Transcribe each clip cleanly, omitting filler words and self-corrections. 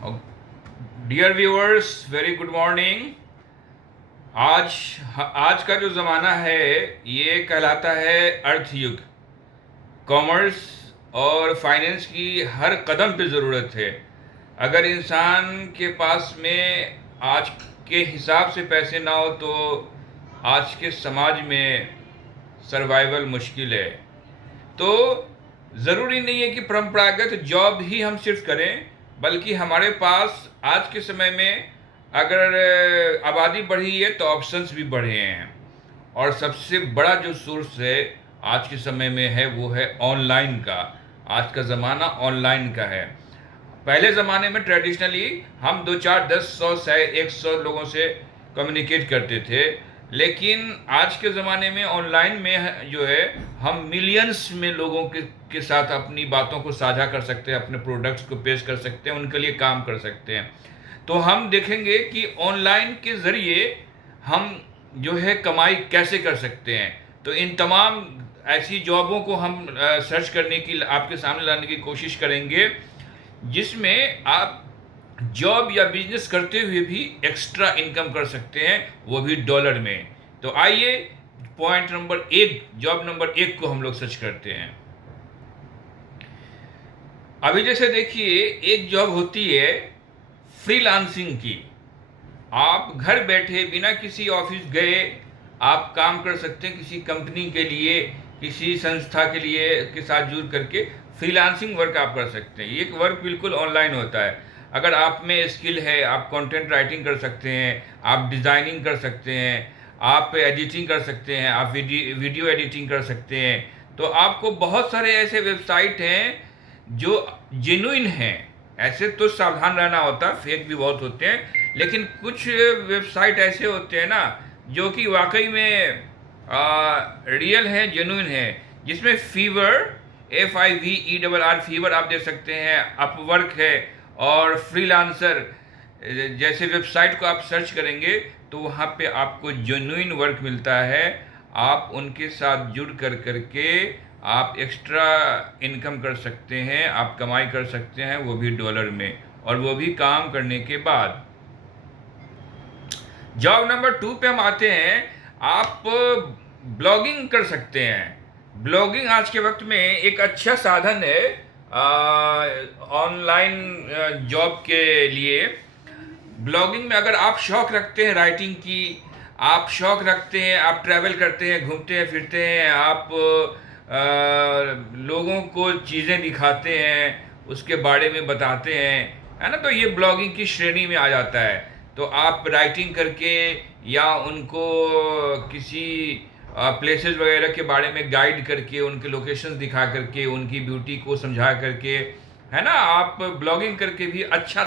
Dear viewers, very good morning. आज आज का जो ज़माना है ये कहलाता है अर्थ युग। कॉमर्स और फाइनेंस की हर कदम पे ज़रूरत है। अगर इंसान के पास में आज के हिसाब से पैसे ना हो तो आज के समाज में सर्वाइवल मुश्किल है। तो ज़रूरी नहीं है कि परंपरागत जॉब ही हम सिर्फ करें, बल्कि हमारे पास आज के समय में अगर आबादी बढ़ी है तो ऑप्शंस भी बढ़े हैं। और सबसे बड़ा जो सोर्स है आज के समय में है वो है ऑनलाइन का। आज का ज़माना ऑनलाइन का है। पहले ज़माने में ट्रेडिशनली हम दो चार 10 100 लोगों से कम्युनिकेट करते थे, लेकिन आज के ज़माने में ऑनलाइन में जो है हम मिलियंस में लोगों के साथ अपनी बातों को साझा कर सकते हैं, अपने प्रोडक्ट्स को पेश कर सकते हैं, उनके लिए काम कर सकते हैं। तो हम देखेंगे कि ऑनलाइन के ज़रिए हम जो है कमाई कैसे कर सकते हैं। तो इन तमाम ऐसी जॉबों को हम सर्च करने की, आपके सामने लाने की कोशिश करेंगे, जिसमें आप जॉब या बिजनेस करते हुए भी एक्स्ट्रा इनकम कर सकते हैं, वो भी डॉलर में। तो आइए पॉइंट नंबर एक, जॉब नंबर एक को हम लोग सर्च करते हैं। अभी जैसे देखिए, एक जॉब होती है फ्रीलांसिंग की। आप घर बैठे बिना किसी ऑफिस गए आप काम कर सकते हैं, किसी कंपनी के लिए, किसी संस्था के लिए के साथ जुड़ करके फ्रीलांसिंग वर्क आप कर सकते हैं। ये वर्क बिल्कुल ऑनलाइन होता है। अगर आप में स्किल है, आप कंटेंट राइटिंग कर सकते हैं, आप डिज़ाइनिंग कर सकते हैं, आप एडिटिंग कर सकते हैं, आप वीडियो एडिटिंग कर सकते हैं। तो आपको बहुत सारे ऐसे वेबसाइट हैं जो जेन्युइन हैं। ऐसे तो सावधान रहना होता है, फेक भी बहुत होते हैं, लेकिन कुछ वेबसाइट ऐसे होते हैं ना जो कि वाकई में रियल है, जेन्युइन है। जिसमें फीवर, FIVER फीवर आप दे सकते हैं, अपवर्क है, और फ्रीलांसर जैसे वेबसाइट को आप सर्च करेंगे तो वहाँ पे आपको जेन्युइन वर्क मिलता है। आप उनके साथ जुड़ कर करके आप एक्स्ट्रा इनकम कर सकते हैं, आप कमाई कर सकते हैं, वो भी डॉलर में, और वो भी काम करने के बाद। जॉब नंबर 2 पे हम आते हैं। आप ब्लॉगिंग कर सकते हैं। ब्लॉगिंग आज के वक्त में एक अच्छा साधन है ऑनलाइन जॉब के लिए। ब्लॉगिंग में अगर आप शौक रखते हैं राइटिंग की, आप शौक रखते हैं, आप ट्रैवल करते हैं, घूमते हैं फिरते हैं, आप लोगों को चीज़ें दिखाते हैं, उसके बारे में बताते हैं, है ना, तो ये ब्लॉगिंग की श्रेणी में आ जाता है। तो आप राइटिंग करके या उनको किसी प्लेसेस वगैरह के बारे में गाइड करके, उनके लोकेशंस दिखा करके, उनकी ब्यूटी को समझा करके, है ना, आप ब्लॉगिंग करके भी अच्छा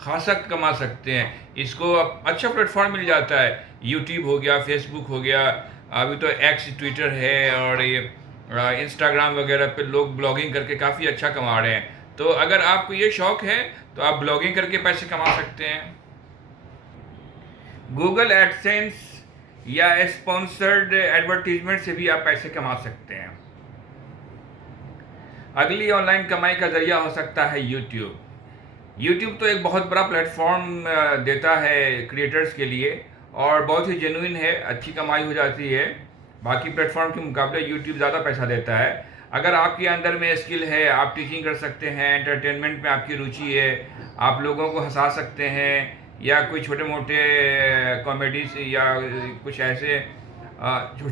खासा कमा सकते हैं। इसको अच्छा प्लेटफॉर्म मिल जाता है। यूट्यूब हो गया, फेसबुक हो गया, अभी तो एक्स ट्विटर है, और ये इंस्टाग्राम वगैरह पे लोग ब्लॉगिंग करके काफ़ी अच्छा कमा रहे हैं। तो अगर आपको ये शौक है तो आप ब्लॉगिंग करके पैसे कमा सकते हैं। गूगल एडसेंस या स्पॉन्सर्ड एडवर्टीजमेंट से भी आप पैसे कमा सकते हैं। अगली ऑनलाइन कमाई का जरिया हो सकता है यूट्यूब। यूट्यूब तो एक बहुत बड़ा प्लेटफॉर्म देता है क्रिएटर्स के लिए, और बहुत ही जेन्युइन है, अच्छी कमाई हो जाती है। बाकी प्लेटफॉर्म के मुकाबले यूट्यूब ज़्यादा पैसा देता है। अगर आपके अंदर में स्किल है, आप टीचिंग कर सकते हैं, एंटरटेनमेंट में आपकी रुचि है, आप लोगों को हंसा सकते हैं, या कोई छोटे मोटे कॉमेडीज या कुछ ऐसे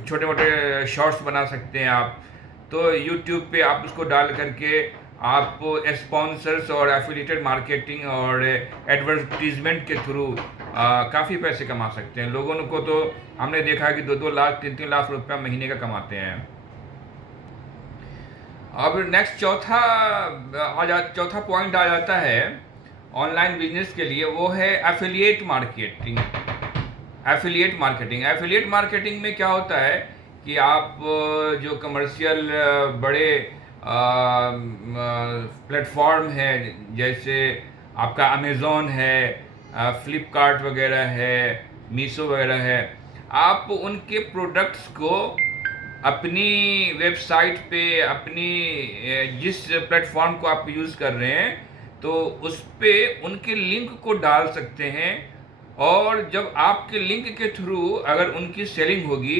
छोटे मोटे शॉर्ट्स बना सकते हैं आप, तो यूट्यूब पे आप उसको डाल करके आप स्पॉन्सर्स और एफिलिएटेड मार्केटिंग और एडवर्टीजमेंट के थ्रू काफ़ी पैसे कमा सकते हैं। लोगों को तो हमने देखा है कि 2-2 लाख 3-3 लाख रुपया महीने का कमाते हैं। अब नेक्स्ट चौथा पॉइंट आ जाता है ऑनलाइन बिजनेस के लिए, वो है एफिलिएट मार्केटिंग। एफिलिएट मार्केटिंग में क्या होता है कि आप जो कमर्शियल बड़े प्लेटफॉर्म है, जैसे आपका अमेज़ॉन है, फ्लिपकार्ट वगैरह है, मीशो वगैरह है, आप उनके प्रोडक्ट्स को अपनी वेबसाइट पे, अपनी जिस प्लेटफॉर्म को आप यूज़ कर रहे हैं, तो उस पे उनके लिंक को डाल सकते हैं, और जब आपके लिंक के थ्रू अगर उनकी सेलिंग होगी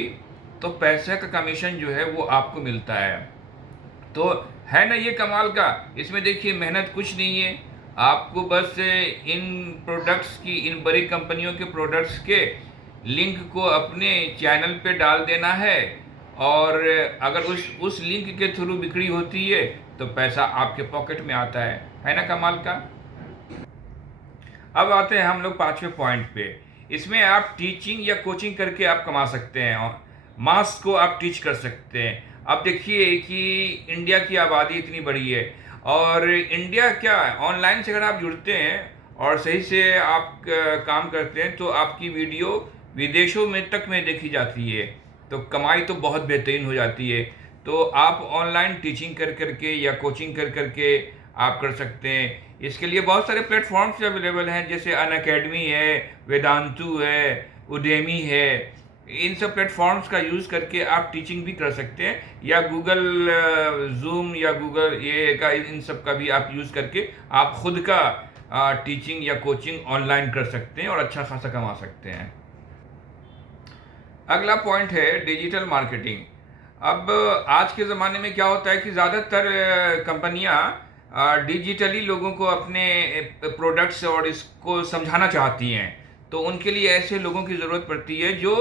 तो पैसे का कमीशन जो है वो आपको मिलता है। तो है ना ये कमाल का। इसमें देखिए मेहनत कुछ नहीं है, आपको बस इन प्रोडक्ट्स की, इन बड़ी कंपनियों के प्रोडक्ट्स के लिंक को अपने चैनल पे डाल देना है, और अगर उस लिंक के थ्रू बिक्री होती है तो पैसा आपके पॉकेट में आता है ना कमाल का। अब आते हैं हम लोग पांचवें पॉइंट पे। इसमें आप टीचिंग या कोचिंग करके आप कमा सकते हैं, मास को आप टीच कर सकते हैं। अब देखिए कि इंडिया की आबादी इतनी बड़ी है, और इंडिया क्या, ऑनलाइन से अगर आप जुड़ते हैं और सही से आप काम करते हैं तो आपकी वीडियो विदेशों में तक में देखी जाती है, तो कमाई तो बहुत बेहतरीन हो जाती है। तो आप ऑनलाइन टीचिंग कर करके या कोचिंग कर करके आप कर सकते हैं। इसके लिए बहुत सारे प्लेटफॉर्म्स अवेलेबल हैं, जैसे अनअकैडमी है, वेदांतु है, उडेमी है। इन सब प्लेटफॉर्म्स का यूज़ करके आप टीचिंग भी कर सकते हैं, या गूगल जूम या गूगल ये का, इन सब का भी आप यूज़ करके आप खुद का टीचिंग या कोचिंग ऑनलाइन कर सकते हैं और अच्छा खासा कमा सकते हैं। अगला पॉइंट है डिजिटल मार्केटिंग। अब आज के ज़माने में क्या होता है कि ज़्यादातर कंपनियां डिजिटली लोगों को अपने प्रोडक्ट्स और इसको समझाना चाहती हैं, तो उनके लिए ऐसे लोगों की ज़रूरत पड़ती है जो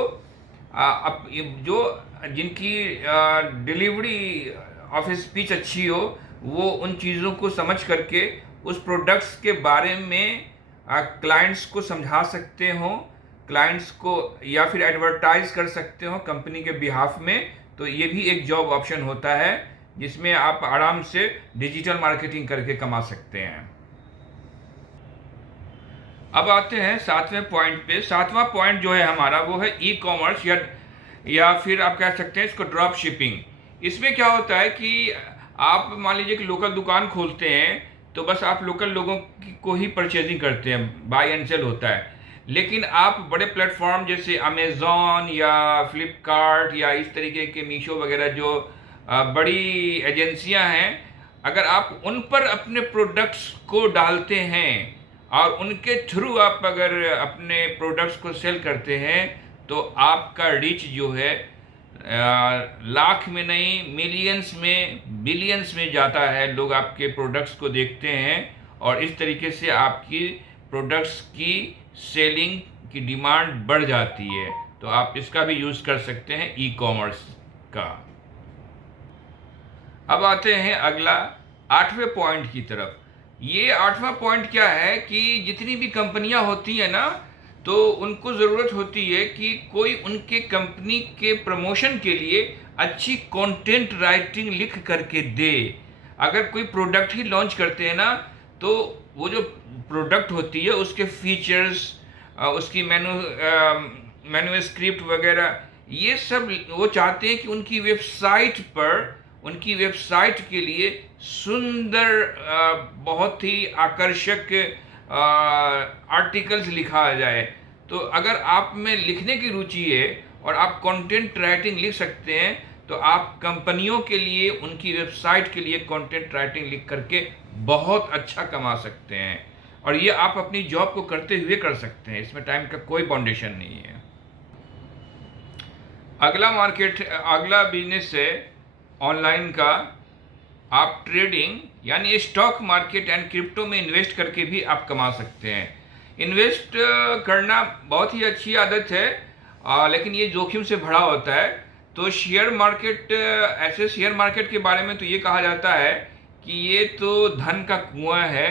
जो जिनकी डिलीवरी ऑफ स्पीच अच्छी हो, वो उन चीज़ों को समझ करके उस प्रोडक्ट्स के बारे में क्लाइंट्स को समझा सकते हो, क्लाइंट्स को या फिर एडवर्टाइज कर सकते हो कंपनी के बिहाफ में। तो ये भी एक जॉब ऑप्शन होता है जिसमें आप आराम से डिजिटल मार्केटिंग करके कमा सकते हैं। अब आते हैं सातवें पॉइंट पे। सातवां पॉइंट जो है हमारा वो है ई कॉमर्स, या फिर आप कह सकते हैं इसको ड्रॉप शिपिंग। इसमें क्या होता है कि आप मान लीजिए कि लोकल दुकान खोलते हैं, तो बस आप लोकल लोगों को ही परचेजिंग करते हैं, बाय एंड सेल होता है। लेकिन आप बड़े प्लेटफॉर्म जैसे अमेज़ॉन या फ्लिपकार्ट या इस तरीके के मीशो वगैरह जो बड़ी एजेंसियां हैं, अगर आप उन पर अपने प्रोडक्ट्स को डालते हैं और उनके थ्रू आप अगर अपने प्रोडक्ट्स को सेल करते हैं, तो आपका रीच जो है लाख में नहीं, मिलियंस में, बिलियंस में जाता है। लोग आपके प्रोडक्ट्स को देखते हैं और इस तरीके से आपकी प्रोडक्ट्स की सेलिंग की डिमांड बढ़ जाती है। तो आप इसका भी यूज़ कर सकते हैं ई कॉमर्स का। अब आते हैं अगला आठवें पॉइंट की तरफ। ये आठवां पॉइंट क्या है कि जितनी भी कंपनियां होती हैं ना, तो उनको ज़रूरत होती है कि कोई उनके कंपनी के प्रमोशन के लिए अच्छी कंटेंट राइटिंग लिख करके दे। अगर कोई प्रोडक्ट ही लॉन्च करते हैं ना, तो वो जो प्रोडक्ट होती है उसके फीचर्स, उसकी मैन्युस्क्रिप्ट वगैरह, ये सब वो चाहते हैं कि उनकी वेबसाइट पर, उनकी वेबसाइट के लिए सुंदर, बहुत ही आकर्षक आर्टिकल्स लिखा जाए। तो अगर आप में लिखने की रुचि है और आप कंटेंट राइटिंग लिख सकते हैं, तो आप कंपनियों के लिए, उनकी वेबसाइट के लिए कंटेंट राइटिंग लिख करके बहुत अच्छा कमा सकते हैं। और ये आप अपनी जॉब को करते हुए कर सकते हैं, इसमें टाइम का कोई बाउंडेशन नहीं है। अगला बिजनेस है ऑनलाइन का। आप ट्रेडिंग यानी स्टॉक मार्केट एंड क्रिप्टो में इन्वेस्ट करके भी आप कमा सकते हैं। इन्वेस्ट करना बहुत ही अच्छी आदत है, लेकिन ये जोखिम से भरा होता है। तो शेयर मार्केट, ऐसे शेयर मार्केट के बारे में तो ये कहा जाता है कि ये तो धन का कुआं है।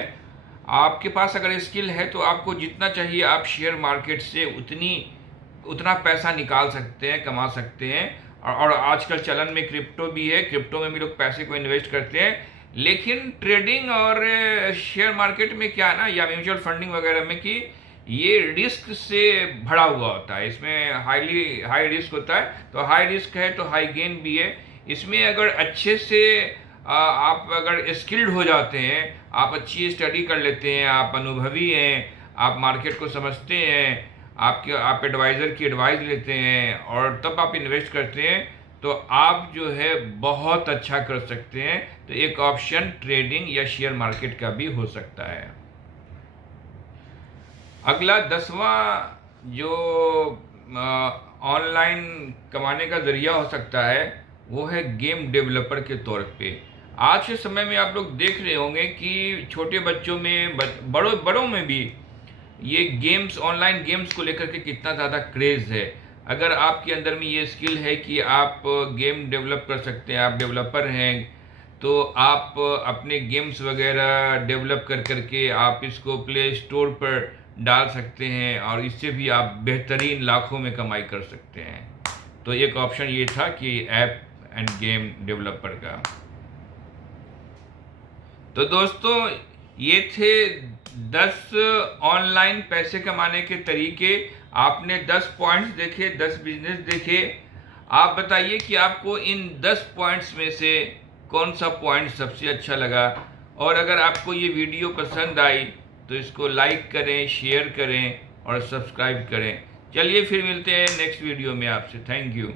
आपके पास अगर स्किल है तो आपको जितना चाहिए आप शेयर मार्केट से उतना पैसा निकाल सकते हैं, कमा सकते हैं। और आजकल चलन में क्रिप्टो भी है, क्रिप्टो में भी लोग पैसे को इन्वेस्ट करते हैं। लेकिन ट्रेडिंग और शेयर मार्केट में क्या ना, या म्यूचुअल फंडिंग वगैरह में, कि ये रिस्क से भरा हुआ होता है, इसमें हाई रिस्क होता है। तो हाई रिस्क है तो हाई गेन भी है। इसमें अगर अच्छे से आप अगर स्किल्ड हो जाते हैं, आप अच्छी स्टडी कर लेते हैं, आप अनुभवी हैं, आप मार्केट को समझते हैं, आप एडवाइज़र की एडवाइस लेते हैं और तब आप इन्वेस्ट करते हैं, तो आप जो है बहुत अच्छा कर सकते हैं। तो एक ऑप्शन ट्रेडिंग या शेयर मार्केट का भी हो सकता है। अगला 10वां जो ऑनलाइन कमाने का ज़रिया हो सकता है वो है गेम डेवलपर के तौर पे। आज के समय में आप लोग देख रहे होंगे कि छोटे बच्चों में बड़ों में भी ये गेम्स, ऑनलाइन गेम्स को लेकर के कितना ज़्यादा क्रेज़ है। अगर आपके अंदर में ये स्किल है कि आप गेम डेवलप कर सकते हैं, आप डेवलपर हैं, तो आप अपने गेम्स वगैरह डेवलप कर करके आप इसको प्ले स्टोर पर डाल सकते हैं और इससे भी आप बेहतरीन लाखों में कमाई कर सकते हैं। तो एक ऑप्शन ये था कि ऐप एंड गेम डेवलपर का। तो दोस्तों, ये थे 10 ऑनलाइन पैसे कमाने के तरीके। आपने 10 पॉइंट्स देखे, 10 बिजनेस देखे। आप बताइए कि आपको इन 10 पॉइंट्स में से कौन सा पॉइंट सबसे अच्छा लगा। और अगर आपको ये वीडियो पसंद आई तो इसको लाइक करें, शेयर करें और सब्सक्राइब करें। चलिए फिर मिलते हैं नेक्स्ट वीडियो में आपसे। Thank you.